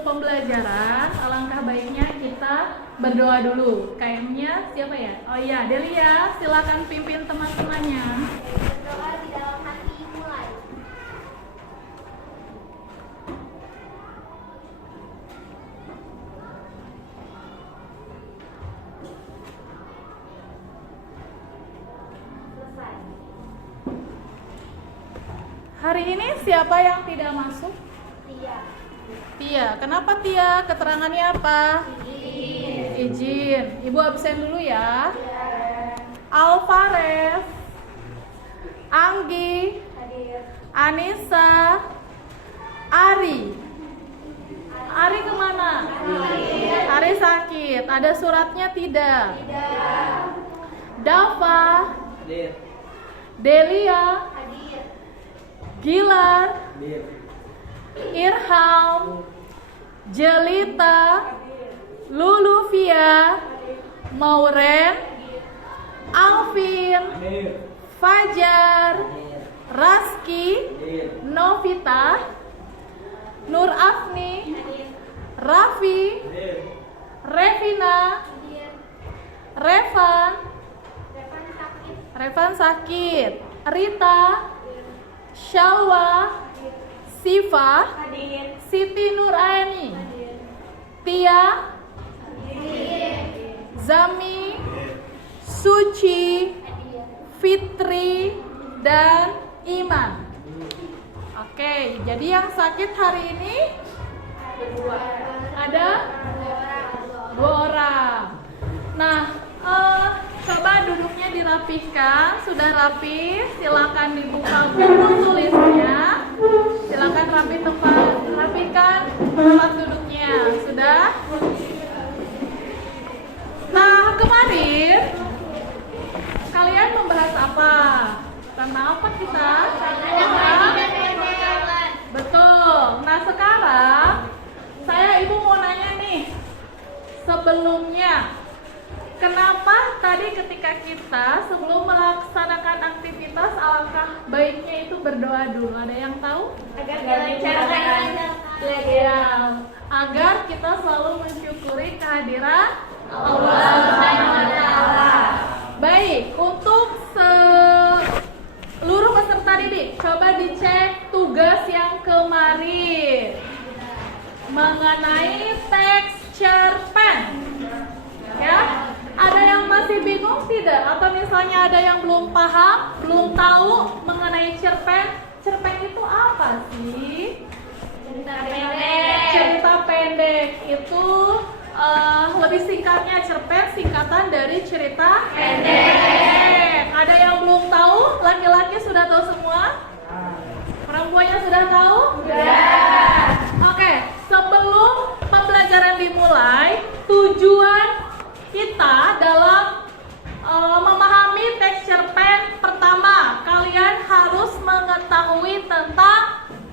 sebelum pembelajaran, alangkah baiknya kita berdoa dulu. Kayaknya siapa ya? Oh iya, Delia, silakan pimpin teman-temannya. Berdoa di dalam hati mulai. Selesai. Hari ini siapa yang tidak masuk? Tia. Tia. Kenapa Tia? Keterangannya apa? Izin. Ibu absen dulu ya. Alvarez, Anggi, Hadir. Anissa, Ari. Ari kemana? Ari sakit. Ada suratnya tidak? Dava, Delia, Hadir. Gilar, Irham, Jelita, Luluvia, Mauren, Alvin, Fajar, Raski, Novita, Nur Afni, Raffi, Revina, Hadir. Revan, Revan sakit. Revan sakit, Rita, Shalwa, Siva, Hadir. Siti Nuraini, Hadir. Tia, Hadir. Zami, Suci, Hadir. Fitri, dan Iman. Oke, jadi yang sakit hari ini ada 2 orang. Nah, coba duduknya dirapikan. Sudah rapi, silakan dibuka buku tulisnya. Silakan rapikan tempat duduknya. Sudah? Nah, kemarin kalian membahas apa? Tentang apa kita? Betul. Nah, sekarang ibu mau nanya nih. Sebelumnya, kenapa tadi ketika kita sebelum melaksanakan aktivitas alangkah baiknya itu berdoa dulu? Ada yang tahu? Agar dilancarkan Ya, agar kita selalu mensyukuri kehadiran Allah Subhanahu wa Ta'ala. Baik, untuk seluruh peserta didik, coba dicek tugas yang kemarin mengenai teks cerpen. Ya, ada yang masih bingung tidak? Atau misalnya ada yang belum paham, belum tahu mengenai cerpen? Cerpen itu apa sih? Cerita pendek itu lebih singkatnya cerpen, singkatan dari cerita pendek. Ada yang belum tahu? Laki-laki sudah tahu semua? Perempuannya sudah tahu? Oke, sebelum pembelajaran dimulai, tujuan kita dalam memahami teks cerpen, pertama, kalian harus mengetahui tentang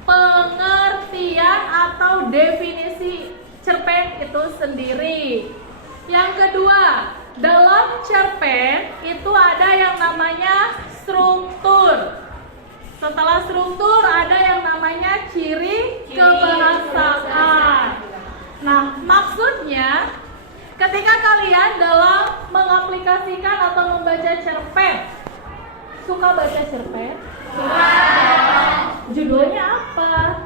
pengertian atau definisi cerpen itu sendiri. Yang kedua, dalam cerpen itu ada yang namanya struktur. Setelah struktur ada yang namanya ciri kebahasaan. Nah, maksudnya ketika kalian dalam mengaplikasikan atau membaca cerpen, suka baca cerpen? Judulnya apa?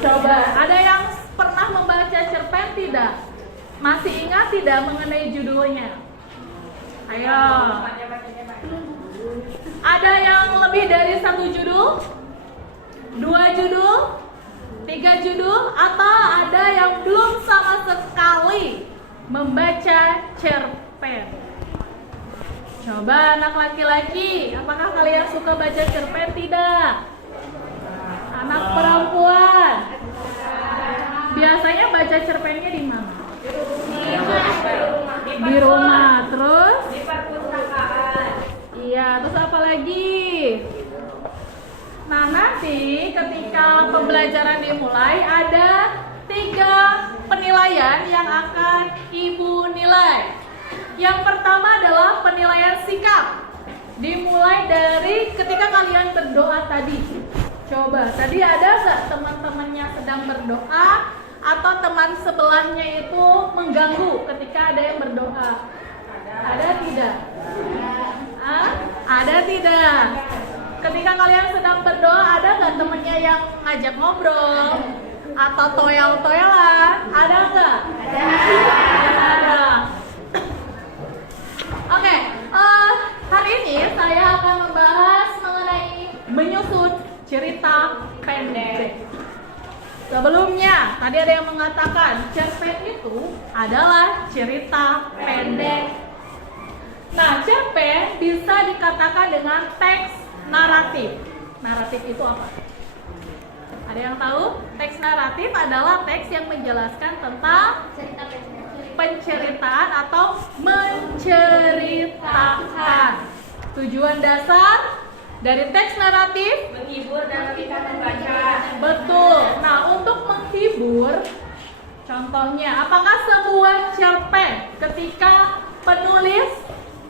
Coba, ada yang pernah membaca cerpen tidak? Masih ingat tidak mengenai judulnya? Ayo. Ada yang lebih dari 1 judul? 2 judul? 3 judul? Atau ada yang belum sama sekali membaca cerpen? Coba anak laki-laki, apakah kalian suka baca cerpen? Tidak. Anak perempuan, biasanya baca cerpennya di mana? Di rumah. Terus? Di perpustakaan. Iya, terus apa lagi? Nah, nanti ketika pembelajaran dimulai ada 3 penilaian yang akan Ibu nilai. Yang pertama adalah penilaian sikap. Dimulai dari ketika kalian berdoa tadi. Coba, tadi ada nggak teman-temannya sedang berdoa atau teman depan sebelahnya itu mengganggu ketika ada yang berdoa? Ada tidak? Ada tidak? Ketika kalian sedang berdoa, ada nggak temennya yang ngajak ngobrol atau toyel-toyelan? Ada nggak? Ada. Oke, hari ini saya akan membahas mengenai menyusun cerita pendek. Sebelumnya, tadi ada yang mengatakan cerpen itu adalah cerita pendek. Nah, cerpen bisa dikatakan dengan teks naratif. Naratif itu apa? Ada yang tahu? Teks naratif adalah teks yang menjelaskan tentang penceritaan atau menceritakan. Tujuan dasar dari teks naratif Menghibur dan memikat membaca. betul. Nah, untuk menghibur, contohnya, apakah sebuah cerpen ketika penulis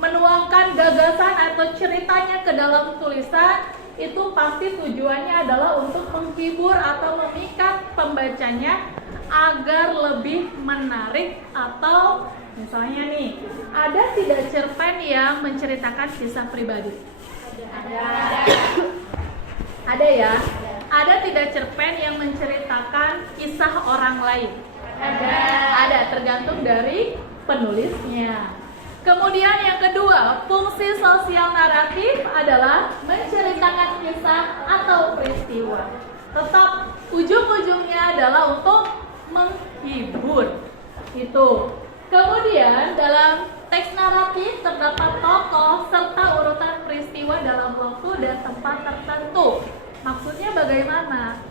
menuangkan gagasan atau ceritanya ke dalam tulisan, itu pasti tujuannya adalah untuk menghibur atau memikat pembacanya agar lebih menarik? Atau misalnya nih, ada tidak cerpen yang menceritakan kisah pribadi? Ada ya? Ada tidak cerpen yang menceritakan kisah orang lain? Ada, tergantung dari penulisnya. Kemudian yang kedua, fungsi sosial naratif adalah menceritakan kisah atau peristiwa. Tetap ujung-ujungnya adalah untuk menghibur. Itu. Kemudian dalam teks naratif terdapat tokoh serta urutan peristiwa dalam waktu dan tempat tertentu. Maksudnya bagaimana?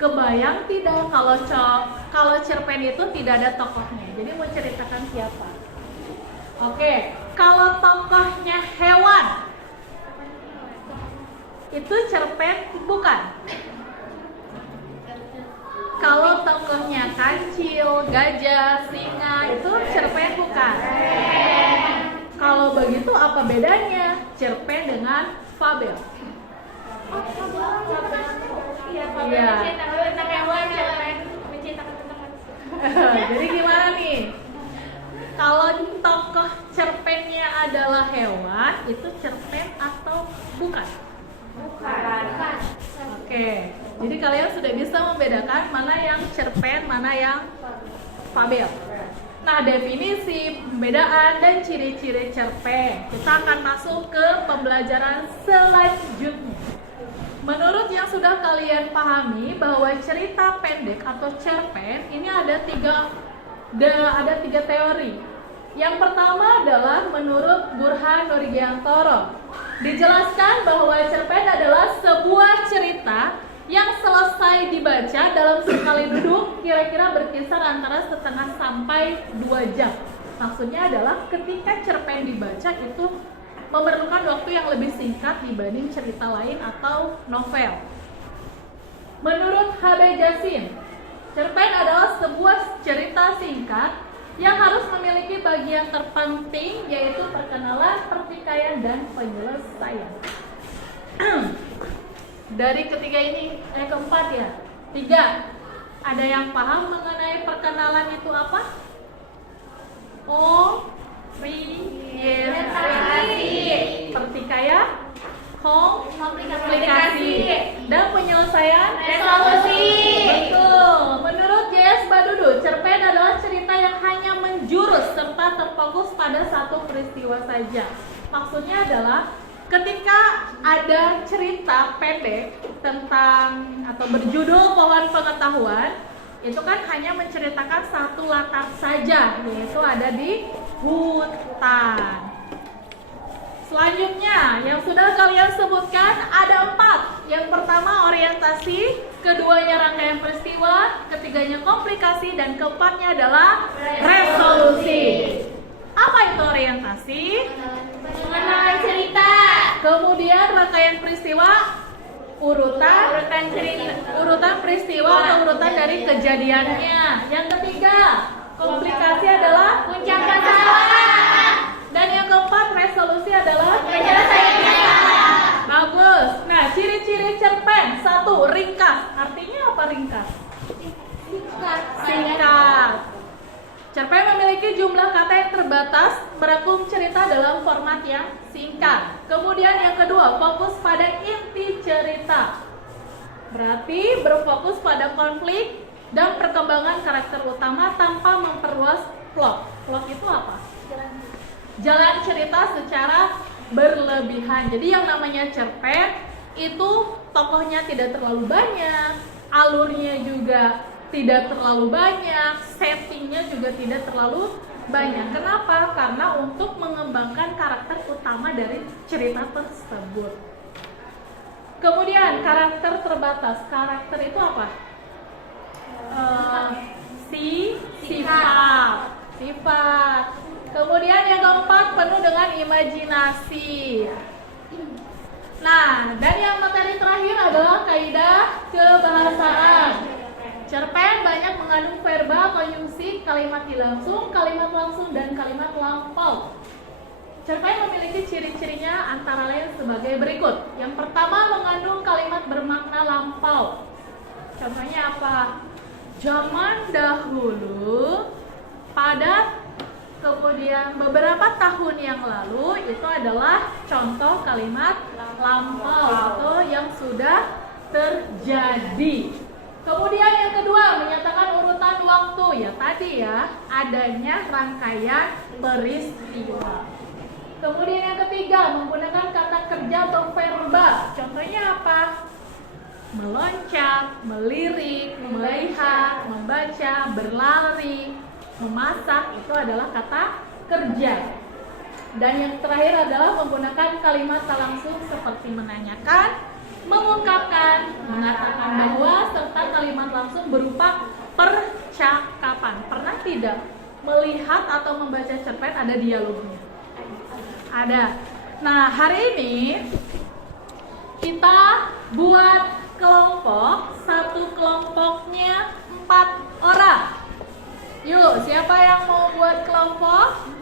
Kebayang tidak kalau cerpen itu tidak ada tokohnya? Jadi mau ceritakan siapa? Oke, kalau tokohnya hewan, itu cerpen bukan? Kalau tokohnya kancil, gajah, singa, itu cerpen bukan? Kalau begitu apa bedanya cerpen dengan fabel? Iya. Tentang hewan, cerpen menceritakan tentang manusia. Jadi gimana nih? Kalau tokoh cerpennya adalah hewan, itu cerpen atau bukan? Bukan. Oke, jadi kalian sudah bisa membedakan mana yang cerpen, mana yang fabel. Nah, definisi, pembedaan, dan ciri-ciri cerpen. Kita akan masuk ke pembelajaran selanjutnya. Menurut yang sudah kalian pahami bahwa cerita pendek atau cerpen ini ada tiga teori. Yang pertama adalah menurut Burhan Nurgiantoro. Dijelaskan bahwa cerpen adalah sebuah cerita yang selesai dibaca dalam sekali duduk kira-kira berkisar antara setengah sampai 2 jam. Maksudnya adalah ketika cerpen dibaca itu memerlukan waktu yang lebih singkat dibanding cerita lain atau novel. Menurut H.B. Jasin, cerpen adalah sebuah cerita singkat yang harus memiliki bagian terpenting, yaitu perkenalan, pertikaian, dan penyelesaian. Dari ketiga ini, keempat ya? 3. Ada yang paham mengenai perkenalan itu apa? Orientasi. Pertikaian? Komplikasi. Dan penyelesaian? Resolusi. Betul. Menurut J.S. Badudu, cerpen adalah cerita yang hanya menjurus serta terfokus pada satu peristiwa saja. Maksudnya adalah ketika ada cerita pendek tentang atau berjudul Pohon Pengetahuan, itu kan hanya menceritakan satu latar saja, yaitu ada di hutan. Selanjutnya, yang sudah kalian sebutkan ada 4. Yang pertama orientasi, keduanya rangkaian peristiwa, ketiganya komplikasi, dan keempatnya adalah resolusi. Apa itu orientasi? Mengenai cerita. Kemudian rangkaian peristiwa, urutan peristiwa atau urutan dari kejadiannya. Yang ketiga, komplikasi adalah Puncak masalah. dan yang keempat resolusi adalah Penyelesaiannya. bagus. Nah, ciri-ciri cerpen. 1. Ringkas. Artinya apa ringkas? jumlah kata yang terbatas, merangkum cerita dalam format yang singkat. Kemudian yang kedua, fokus pada inti cerita. Berarti berfokus pada konflik dan perkembangan karakter utama tanpa memperluas plot. Plot itu apa? Jalan cerita secara berlebihan. Jadi yang namanya cerpen itu tokohnya tidak terlalu banyak, alurnya juga tidak terlalu banyak, settingnya juga tidak terlalu banyak. Kenapa? Karena untuk mengembangkan karakter utama dari cerita tersebut. Kemudian karakter terbatas. Karakter itu apa? Sifat. Kemudian yang keempat, penuh dengan imajinasi. Nah, dan yang materi terakhir adalah kaidah kebahasaan. Cerpen banyak mengandung verba, konjungsi, kalimat langsung, kalimat langsung, dan kalimat lampau. Cerpen memiliki ciri-cirinya antara lain sebagai berikut. Yang pertama, mengandung kalimat bermakna lampau. Contohnya apa? Zaman dahulu, kemudian beberapa tahun yang lalu, itu adalah contoh kalimat lampau atau yang sudah terjadi. Kemudian yang kedua, menyatakan urutan waktu. Ya tadi ya, adanya rangkaian peristiwa. Kemudian yang ketiga, menggunakan kata kerja atau verba. Contohnya apa? Meloncat, melirik, melihat, membaca, berlari, memasak, itu adalah kata kerja. Dan yang terakhir adalah menggunakan kalimat tak langsung seperti menanyakan, mengungkapkan, mengatakan bahwa, serta kalimat langsung berupa percakapan. Pernah tidak melihat atau membaca cerpen ada dialognya? Ada. Nah, hari ini kita buat kelompok, satu kelompoknya 4 orang. Yuk, siapa yang mau buat kelompok?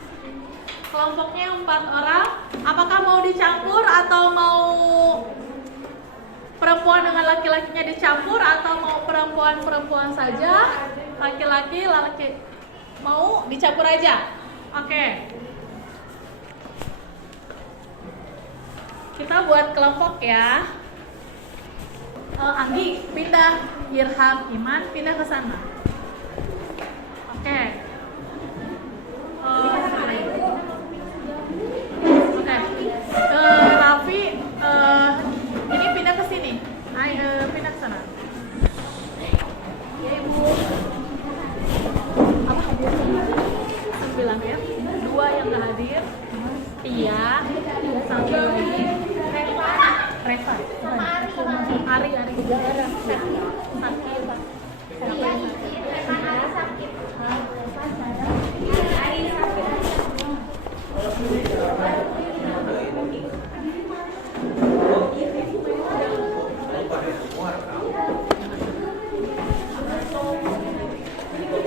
Kelompoknya 4 orang. Apakah mau dicampur atau mau perempuan dengan laki-lakinya dicampur, atau mau perempuan-perempuan saja? Laki-laki, laki mau dicampur aja. Oke. Kita buat kelompok ya. Anggi pindah, Irham, Iman pindah ke sana. Oke. Raffi ini pindah ke sini. Pindah ke sana. Ya Ibu. Apa? 9 ya. 2 yang nggak hadir. Tia, satu lagi. Reva. Ari.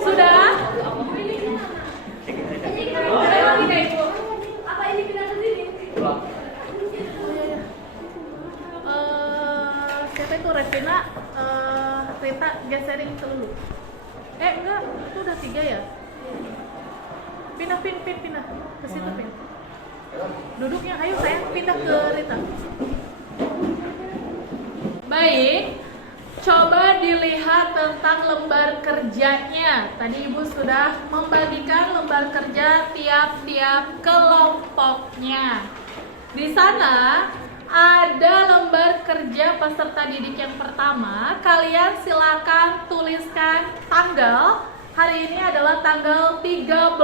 Sudah? Apa ini pindah ke sini? Siapa itu Revina? Rita geserin ke dulu. Enggak, itu udah 3 ya. Pindah ke situ pin. Duduknya, ayo sayang, pindah ke Rita. Baik, coba dilihat tentang lembar kerjanya. Tadi Ibu sudah membagikan lembar kerja tiap-tiap kelompoknya. Di sana ada lembar kerja peserta didik yang pertama. Kalian silakan tuliskan tanggal. Hari ini adalah tanggal 13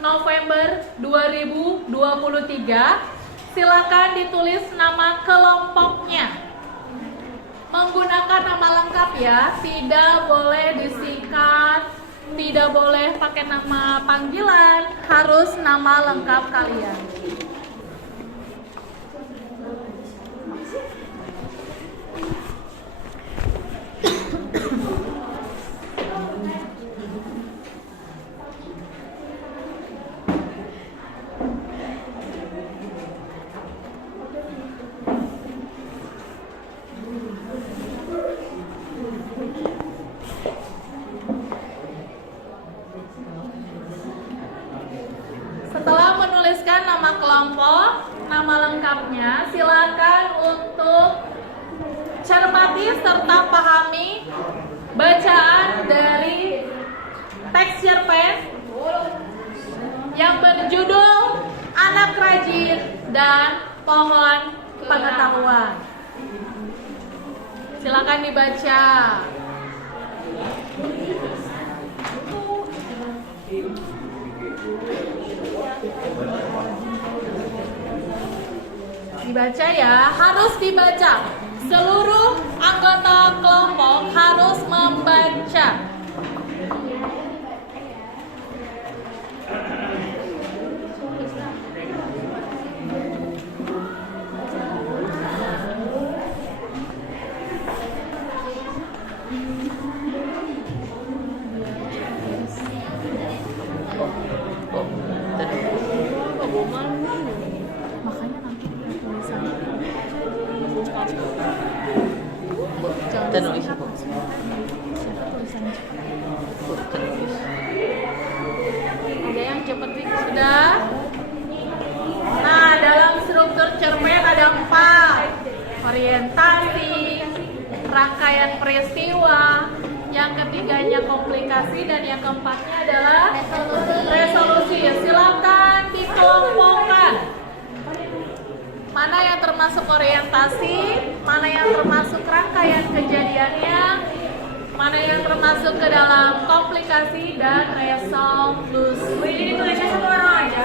November 2023. Silakan ditulis nama kelompoknya. Menggunakan nama lengkap ya, tidak boleh disingkat, tidak boleh pakai nama panggilan, harus nama lengkap kalian. kelompok, nama lengkapnya. Silakan untuk cermati serta pahami bacaan dari teks cerpen yang berjudul Anak Rajin dan Pohon Pengetahuan. Silakan dibaca. Dibaca ya, harus dibaca. Seluruh anggota kelompok harus membaca. Makanya nanti tulisannya Ternulis apa? tulisannya Ternulis. ada yang cepet sudah. Nah, dalam struktur cerpen ada 4: orientasi, rangkaian peristiwa, yang ketiganya komplikasi, dan yang keempatnya adalah resolusi. Silakan dikelompokkan. Mana yang termasuk orientasi, mana yang termasuk rangkaian kejadiannya, mana yang termasuk ke dalam komplikasi dan resolusi. Jadi tulisnya satu orang aja.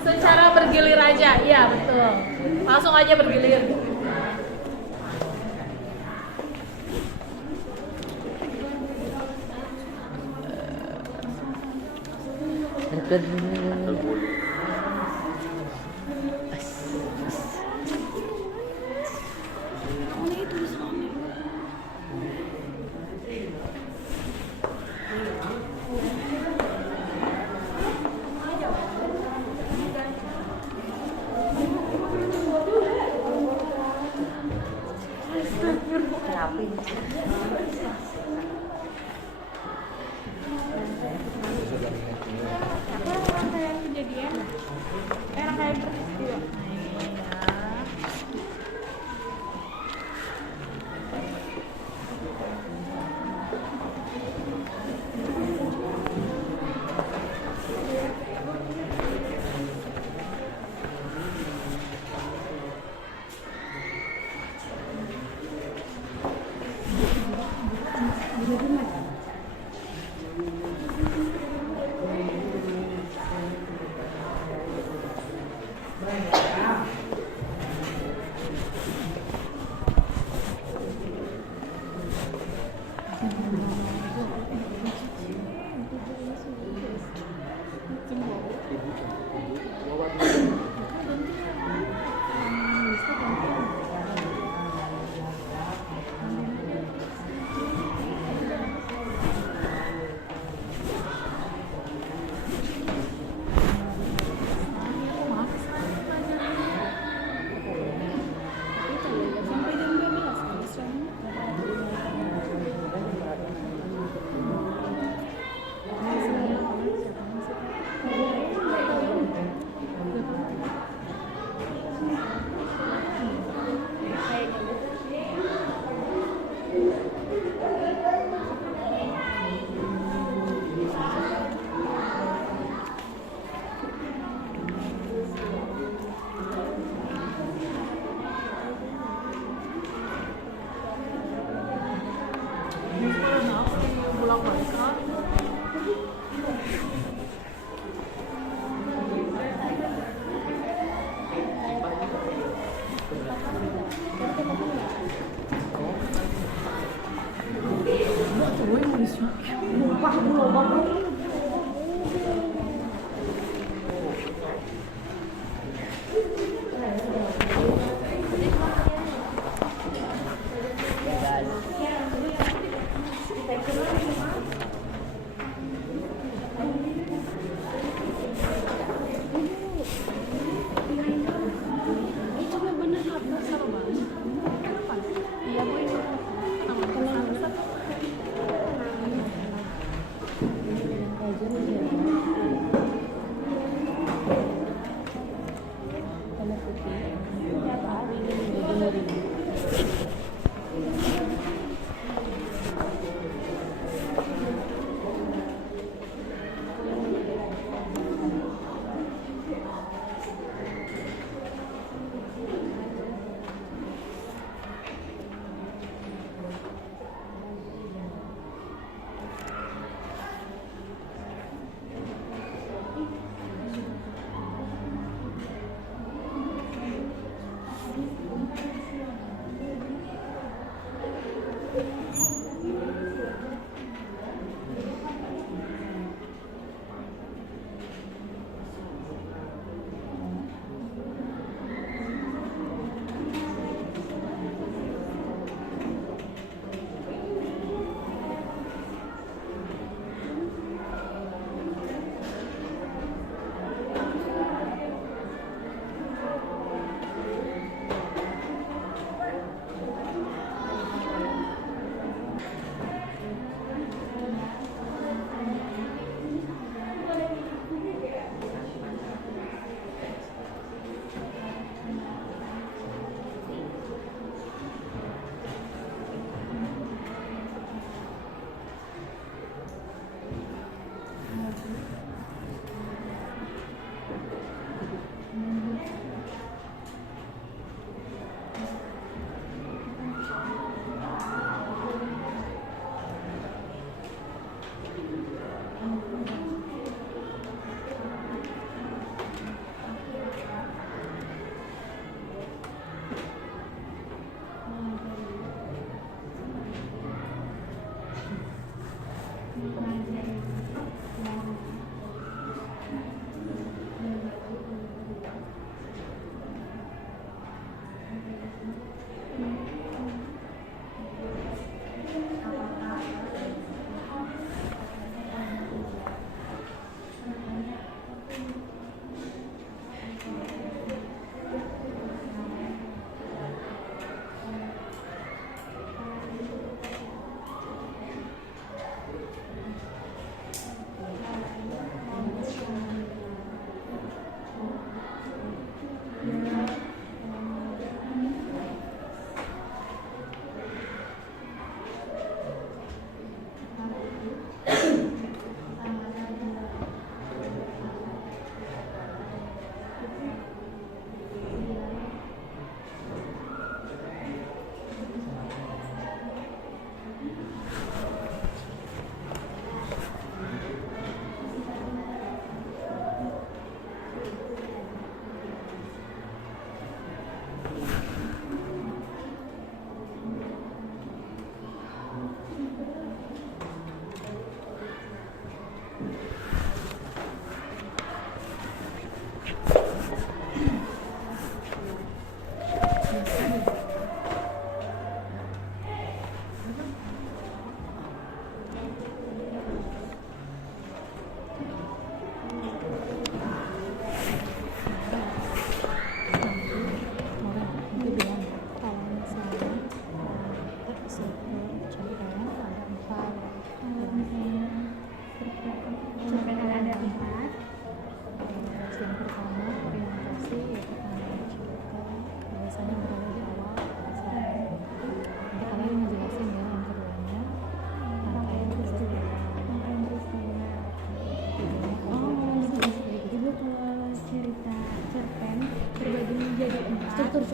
Secara bergilir aja, iya betul. Langsung aja bergilir. Rangkaian kejadian. Rangkaian peristiwa.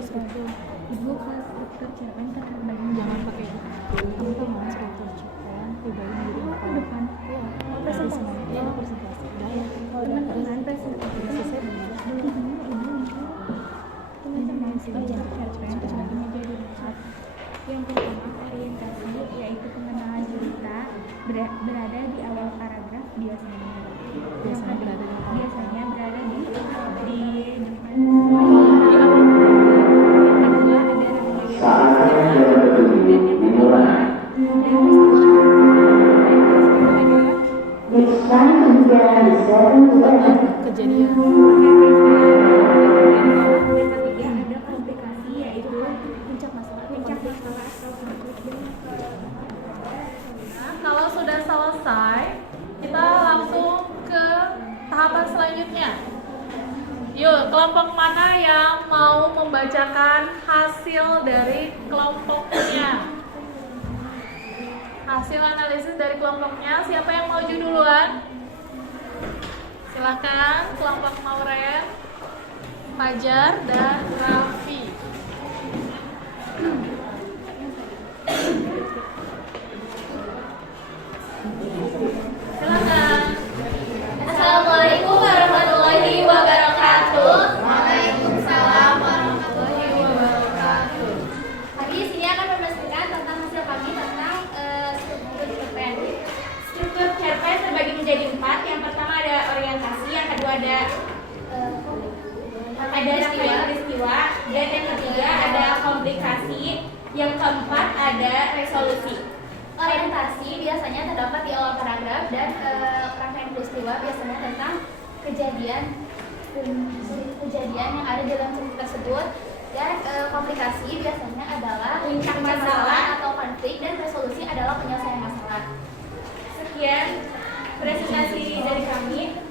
struktur ibu kelas struktur cerpen terbagi Jangan pakai kamu tuh mau struktur cerpen dibagi menjadi empat. depan Iya, presentasi. Iya, presentasi. Udah ya. teman-teman presentasi Selesai belum? teman-teman struktur cerpen terbagi menjadi empat. Yang pertama orientasi, yaitu pengenalan cerita berada di awal paragraf biasanya. Biasanya berada di awal. Biasanya berada di depan. Kejadian. Yang ketiga ada komplikasi, yaitu puncak masalah atau konflik. Nah, kalau sudah selesai, kita langsung ke tahapan selanjutnya. Yuk, kelompok mana yang mau membacakan hasil dari kelompoknya? Hasil analisis dari kelompoknya, siapa yang maju duluan? Silakan, kelompok Mauren, Fajar, dan Raffi. Silakan. Assalamualaikum warahmatullahi wabarakatuh. Waalaikumsalam warahmatullahi wabarakatuh. Kami di sini akan memastikan tentang hasil kami tentang struktur cerpen. Struktur cerpen terbagi menjadi 4. Yang pertama ada orientasi, yang kedua ada peristiwa, dan yang ketiga ada komplikasi, yang keempat ada resolusi. Orientasi biasanya terdapat di awal paragraf, dan rangkaian peristiwa biasanya tentang kejadian yang ada dalam cerita tersebut, dan komplikasi biasanya adalah puncak masalah atau konflik, dan resolusi adalah penyelesaian masalah. Sekian presentasi dari kami.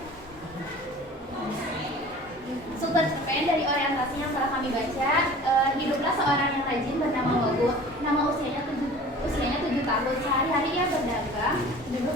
Struktur cerpen dari orientasi yang telah kami baca. Hiduplah seorang yang rajin bernama Wagu. Nama usianya 7 tahun. Sehari-hari ia berdagang, dulu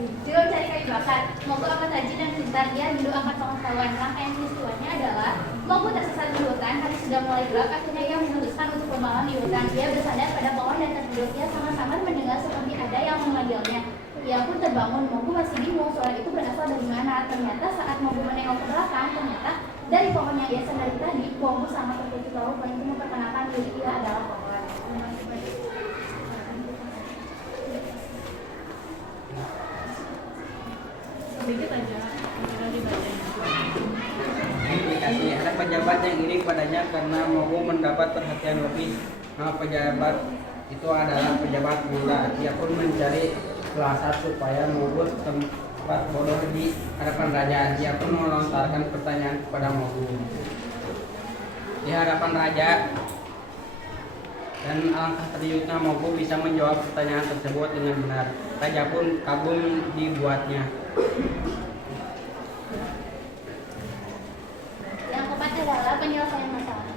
mencari kayu bakar. Mogu amat rajin dan pintar. Ia dulu akan pengetahuan. Rangkaian peristiwanya adalah Mogu tersesat di hutan. Hari sudah mulai gelap. Akhirnya ia memutuskan untuk bermalam di hutan. Ia bersandar pada pohon dan tertidur. Ia sama-sama mendengar seperti ada yang memanggilnya. Ia pun terbangun. Mogu masih bingung suara itu berasal dari mana. Ternyata saat Mogu menengok ke belakang, ternyata dari pohon yang ia sandari tadi, Mogu sama terkejut lalu berhenti memperkenalkan diri ia adalah pohon. sedikit aja. Tidak dibacanya. Dikasih ada pejabat yang iri padanya karena mau mendapat perhatian lebih. Nah, pejabat itu adalah pejabat muda. Ia pun mencari kelasat supaya membuat tempat bodoh di hadapan raja. Ia pun melontarkan pertanyaan kepada Mogu di hadapan raja. Dan alangkah terkejutnya Mogu bisa menjawab pertanyaan tersebut dengan benar. Raja pun kagum dibuatnya. Yang keempat adalah penyelesaian masalah.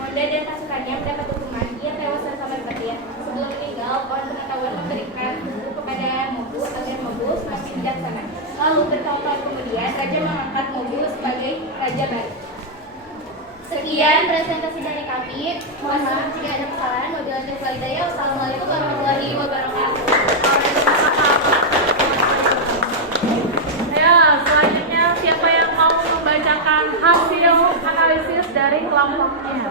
Monde dan pasukannya mendapat hukuman. Ia tewas bersama batin. Sebelum meninggal, pohon pengetahuan memberikan buku kepada Mogu agar Mogu semakin bijaksana. Lalu bertahun-tahun kemudian, Raja mengangkat Mogu sebagai Raja baru. Sekian presentasi dari kami. Mohon maaf jika ada kesalahan. Wabillahi taufiq wal hidayah. Wassalamualaikum warahmatullahi wabarakatuh. Ya, selanjutnya siapa yang mau membacakan hasil analisis dari kelompoknya?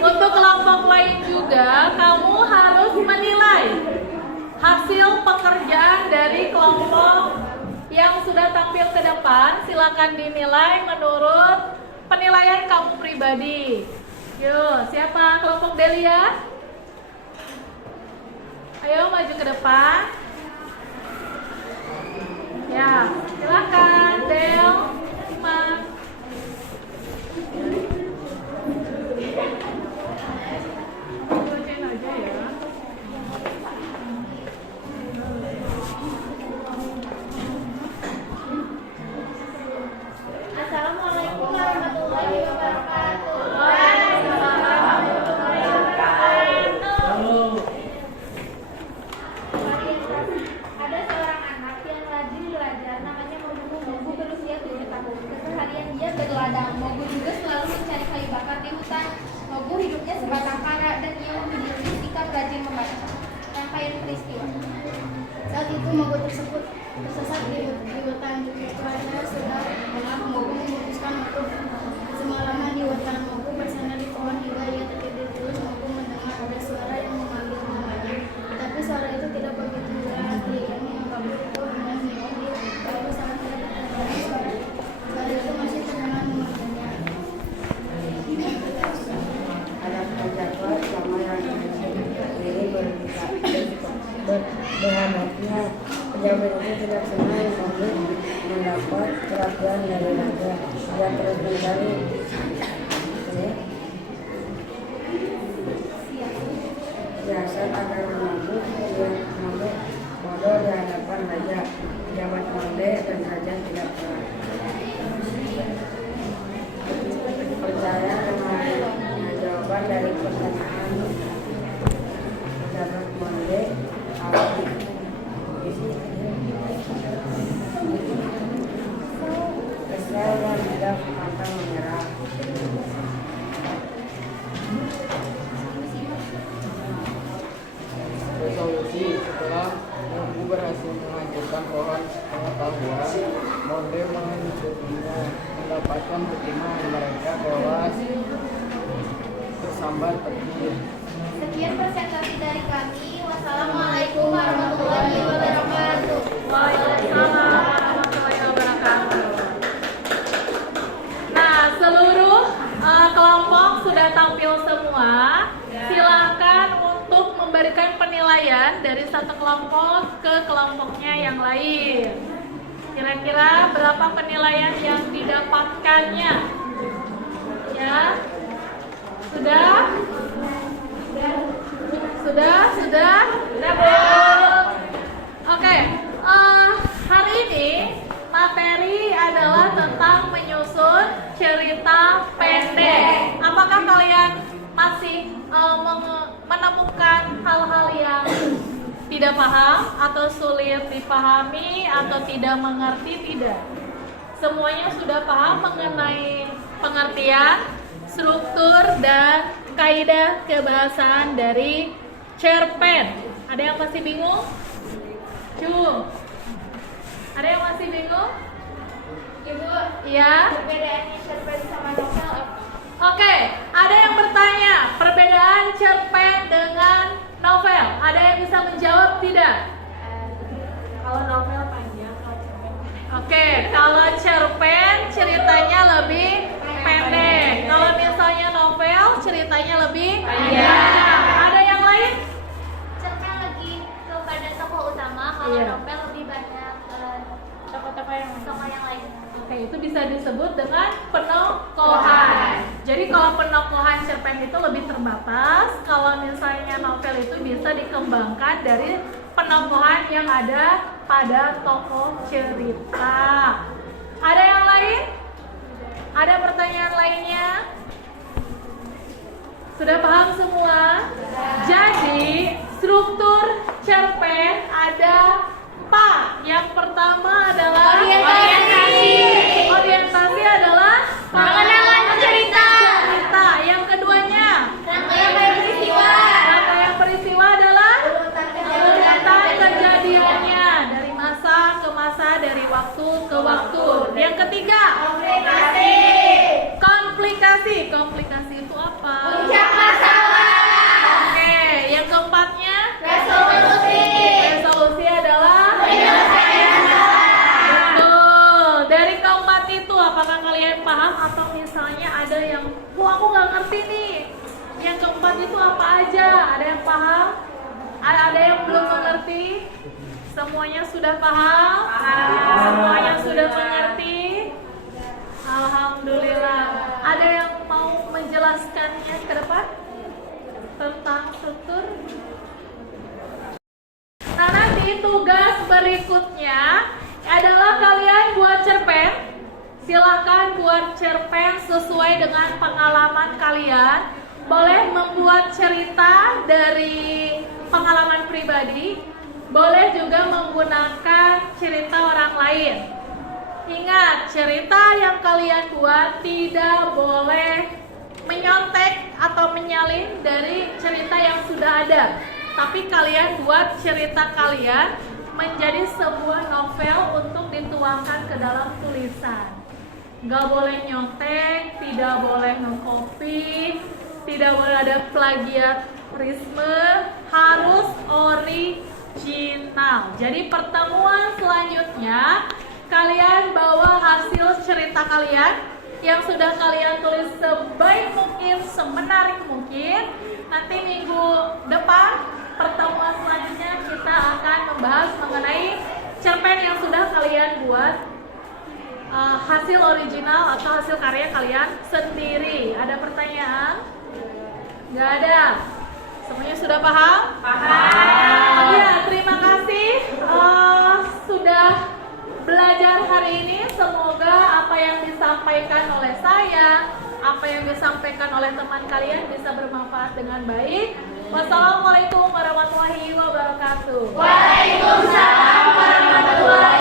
Untuk kelompok lain juga, kamu harus menilai hasil pekerjaan dari kelompok yang sudah tampil ke depan. Silakan dinilai menurut penilaian kamu pribadi. Yuk, siapa? Kelompok Delia? Ayo maju ke depan. Ya, silakan Del, Iman. Bacain aja ya. Assalamualaikum warahmatullahi wabarakatuh. Waalaikumsalam warahmatullahi wabarakatuh. Orientasi. Ada seorang anak yang rajin belajar, namanya Mogu berusia 7 tahun. Keseharian dia berladang. Mogu juga selalu mencari kayu bakar di hutan. Mogu hidupnya sebatang kara dan ia memiliki sikap rajin membaca. Rangkaian peristiwa. Saat itu Mogu tersebut tersesat di hutan. Cuaca sedang gelap. Mogu memutuskan untuk semalaman di hutan. Mogu bersandar di pohon hingga ia tertidur. Terus Mogu mendengar ada suara yang memanggil namanya. Tapi suara itu tidak begitu jelas. Ia menganggap itu hanya mimpi. Mogu sangat tidak percaya. Suara itu masih terdengar memanggilnya. Ada pejabat sama yang diri berhadapnya. Pejabat itu tidak senang untuk mendapat perhatian dari raja. Dia terus mencari siasat agar menyambut bodoh di hadapan raja. Pejabat Monde dan raja tidak percaya dengan jawaban dari pertanyaan pejabat Monde. Kesal dan tidak pantang menyerah. Resolusi. Setelah Mogu berhasil menghancurkan pohon pengetahuan, Monde mengikutinya. Mendapatkan pertimbangan mereka tewas tersambar petir. Sekian presentasi dari kami. Wassalamualaikum warahmatullahi wabarakatuh. Waalaikumsalam warahmatullahi wabarakatuh. Nah, seluruh kelompok sudah tampil semua. Silakan untuk memberikan penilaian dari satu kelompok ke kelompoknya yang lain. Kira-kira berapa penilaian yang didapatkannya? Ya, sudah? Sudah? Oke, hari ini materi adalah tentang menyusun cerita pendek. Apakah kalian masih menemukan hal-hal yang tidak paham atau sulit dipahami atau tidak mengerti? Tidak. Semuanya sudah paham mengenai pengertian, struktur, dan kaidah kebahasaan dari cerpen. Ada yang masih bingung? Ada yang masih bingung? Ibu, Iya. perbedaannya cerpen sama novel apa? Oke, ada yang bertanya perbedaan cerpen dengan novel. Ada yang bisa menjawab tidak? Kalau novel panjang, kalau cerpen. Oke, kalau cerpen ceritanya lebih pendek. Kalau misalnya novel ceritanya lebih panjang. Ada yang lain? Cerpen lagi kepada tokoh utama, kalau Iya. novel lebih banyak Tokoh-tokoh yang tokoh yang lain. Oke, itu bisa disebut dengan penokohan. Jadi kalau penokohan cerpen itu lebih terbatas, kalau misalnya novel itu bisa dikembangkan dari penokohan yang ada pada tokoh cerita. Ada yang lain? Ada pertanyaan lainnya? Sudah paham semua? Jadi, struktur cerpen ada 4. Yang pertama adalah Orientasi. Orientasi adalah Pengenalan cerita. cerita. Yang keduanya, Rangkaian peristiwa. rangkaian peristiwa adalah urutan kejadiannya dari masa ke masa, dari waktu ke waktu. Yang ketiga, komplikasi. Komplikasi itu apa? Puncak masalah. Oke, yang keempatnya, Resolusi. resolusi adalah Penyelesaian masalah. betul. Dari keempat itu apakah kalian paham atau misalnya ada yang aku nggak ngerti nih. Yang keempat itu apa aja? Ada yang paham? Ada yang belum mengerti? Semuanya sudah paham? Semuanya sudah mengerti? Alhamdulillah. Ada yang mau menjelaskannya ke depan tentang struktur? Nah, nanti tugas berikutnya adalah kalian buat cerpen. Silakan buat cerpen sesuai dengan pengalaman kalian. Boleh membuat cerita dari pengalaman pribadi. Boleh juga menggunakan cerita orang lain. Ingat, cerita yang kalian buat tidak boleh menyontek atau menyalin dari cerita yang sudah ada. Tapi kalian buat cerita kalian menjadi sebuah novel untuk dituangkan ke dalam tulisan. Gak boleh nyontek, tidak boleh nge-copy, tidak boleh ada plagiarisme, harus original. Jadi pertemuan selanjutnya kalian bawa hasil cerita kalian yang sudah kalian tulis sebaik mungkin, semenarik mungkin. Nanti minggu depan pertemuan selanjutnya kita akan membahas mengenai cerpen yang sudah kalian buat, hasil original atau hasil karya kalian sendiri. Ada pertanyaan? Nggak ada? Semuanya sudah paham? Paham. Ya, terima kasih sudah belajar hari ini. Semoga apa yang disampaikan oleh saya, apa yang disampaikan oleh teman kalian bisa bermanfaat dengan baik. Wassalamualaikum warahmatullahi wabarakatuh. Waalaikumsalam warahmatullahi